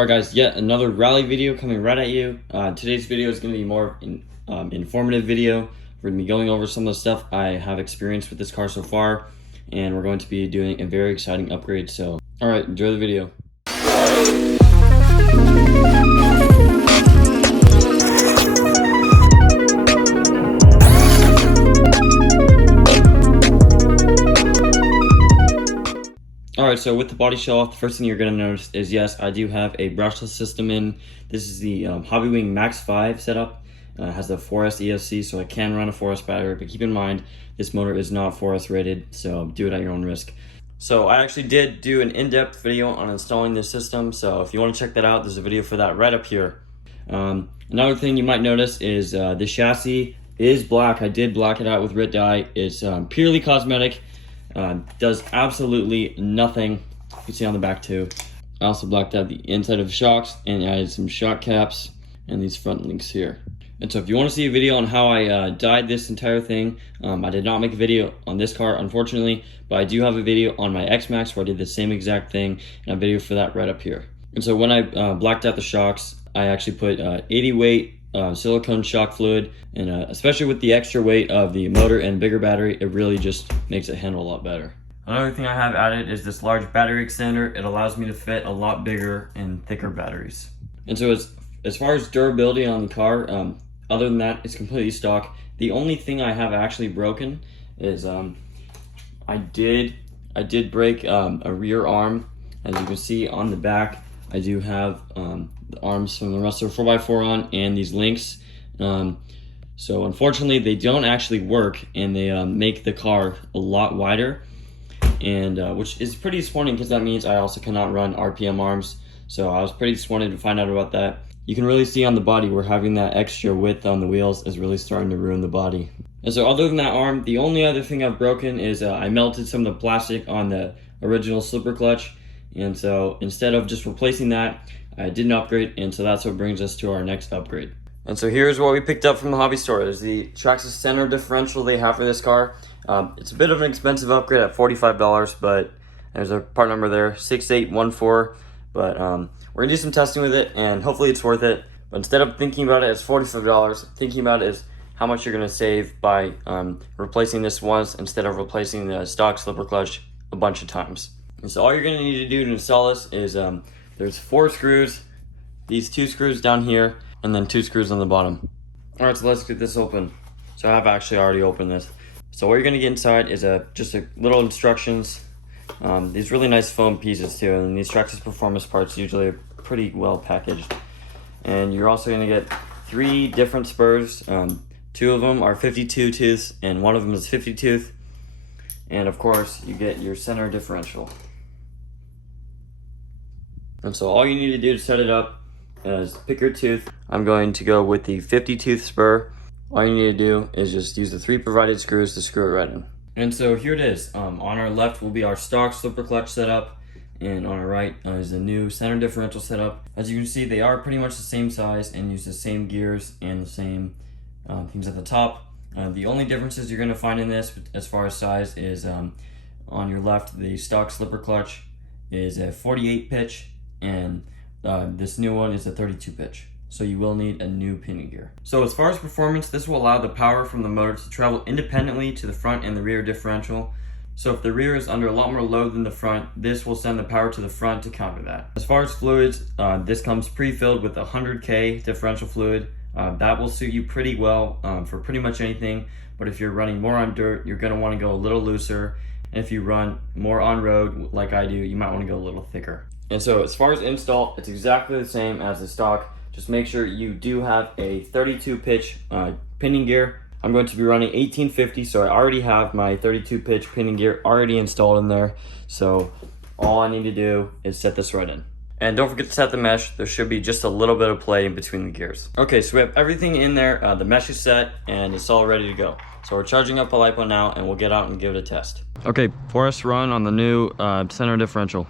Alright guys, yet another rally video coming right at you. Today's video is going to be more informative video. We're going to be going over some of the stuff I have experienced with this car so far, and we're going to be doing a very exciting upgrade. So, alright, enjoy the video. Alright, so with the body shell off, the first thing you're going to notice is, yes, I do have a brushless system in. This is the Hobbywing Max 5 setup. It has the 4S ESC, so I can run a 4S battery, but keep in mind, this motor is not 4S rated, so do it at your own risk. So I actually did do an in-depth video on installing this system, so if you want to check that out, there's a video for that right up here. Another thing you might notice is the chassis is black. I did black it out with Rit dye. It's purely cosmetic. Does absolutely nothing. You can see on the back too. I also blacked out the inside of the shocks and added some shock caps and these front links here. And so if you want to see a video on how I dyed this entire thing, I did not make a video on this car unfortunately, but I do have a video on my X-Max where I did the same exact thing, and a video for that right up here. And so when I blacked out the shocks, I actually put 80 weight silicone shock fluid, and especially with the extra weight of the motor and bigger battery, it really just makes it handle a lot better. Another thing I have added is this large battery extender. It allows me to fit a lot bigger and thicker batteries. And so as far as durability on the car, other than that, it's completely stock. The only thing I have actually broken is I did break a rear arm. As you can see on the back, I do have the arms from the Rustler 4x4 on and these links. So unfortunately they don't actually work, and they make the car a lot wider, and which is pretty disappointing because that means I also cannot run RPM arms. So I was pretty disappointed to find out about that. You can really see on the body where having that extra width on the wheels is really starting to ruin the body. And so other than that arm, the only other thing I've broken is I melted some of the plastic on the original slipper clutch. And so instead of just replacing that, I did an upgrade, and so that's what brings us to our next upgrade. And so here's what we picked up from the hobby store. There's the Traxxas Center Differential they have for this car. It's a bit of an expensive upgrade at $45, but there's a part number there, 6814. But we're gonna do some testing with it, and hopefully it's worth it. But instead of thinking about it as $45, thinking about it as how much you're gonna save by replacing this once instead of replacing the stock slipper clutch a bunch of times. And so all you're gonna need to do to install this is there's 4 screws, these 2 screws down here, and then 2 screws on the bottom. All right, so let's get this open. So I have actually already opened this. So what you're gonna get inside is just a little instructions. These really nice foam pieces too, and these Traxxas Performance parts usually are pretty well packaged. And you're also gonna get 3 different spurs. 2 of them are 52 tooths, and 1 of them is 50 tooth. And of course, you get your center differential. And so all you need to do to set it up is pick your tooth. I'm going to go with the 50 tooth spur. All you need to do is just use the 3 provided screws to screw it right in. And so here it is. On our left will be our stock slipper clutch setup, and on our right is the new center differential setup. As you can see, they are pretty much the same size and use the same gears and the same things at the top. The only differences you're going to find in this as far as size is on your left, the stock slipper clutch is a 48 pitch, and this new one is a 32 pitch. So you will need a new pinion gear. So as far as performance, this will allow the power from the motor to travel independently to the front and the rear differential. So if the rear is under a lot more load than the front, this will send the power to the front to counter that. As far as fluids, this comes pre-filled with 100K differential fluid. That will suit you pretty well for pretty much anything, but if you're running more on dirt, you're going to want to go a little looser, and if you run more on road like I do, you might want to go a little thicker. And so as far as install, it's exactly the same as the stock. Just make sure you do have a 32 pitch pinion gear. I'm going to be running 1850, so I already have my 32 pitch pinion gear already installed in there. So all I need to do is set this right in. And don't forget to set the mesh. There should be just a little bit of play in between the gears. Okay, so we have everything in there. The mesh is set and it's all ready to go. So we're charging up a LiPo now, and we'll get out and give it a test. Okay, 4S run on the new center differential.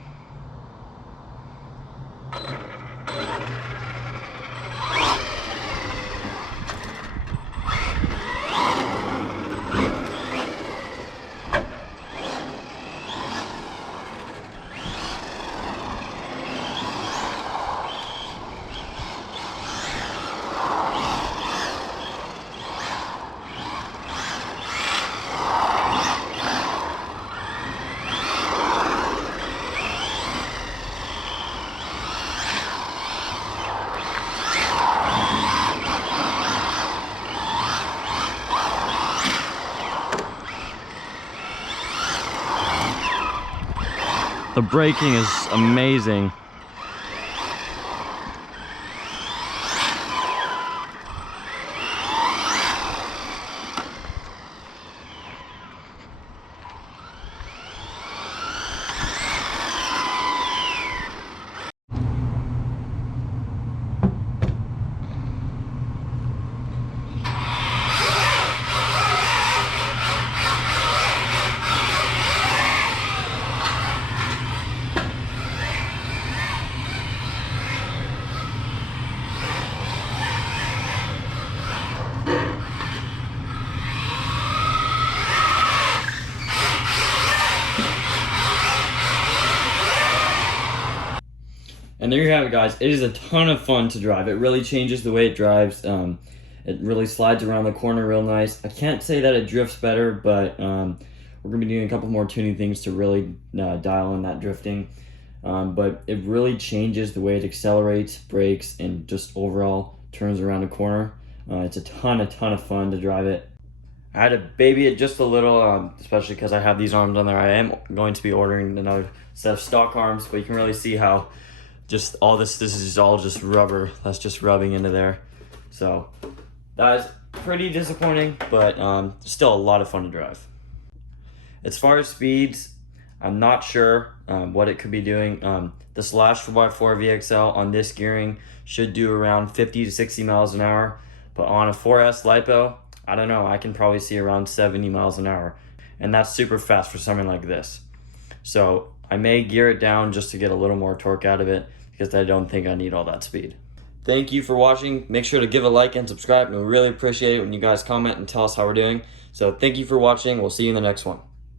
The braking is amazing. And there you have it, guys. It is a ton of fun to drive. It really changes the way it drives. It really slides around the corner real nice. I can't say that it drifts better, but we're going to be doing a couple more tuning things to really dial in that drifting. But it really changes the way it accelerates, brakes, and just overall turns around a corner. It's a ton of fun to drive it. I had to baby it just a little, especially because I have these arms on there. I am going to be ordering another set of stock arms, but you can really see how just all this is all just rubber that's just rubbing into there. So that is pretty disappointing, but still a lot of fun to drive. As far as speeds, I'm not sure what it could be doing. The Slash 4x4 VXL on this gearing should do around 50 to 60 miles an hour, but on a 4S LiPo, I don't know, I can probably see around 70 miles an hour, and that's super fast for something like this. So I may gear it down just to get a little more torque out of it, because I don't think I need all that speed. Thank you for watching. Make sure to give a like and subscribe, and we really appreciate it when you guys comment and tell us how we're doing. So thank you for watching. We'll see you in the next one.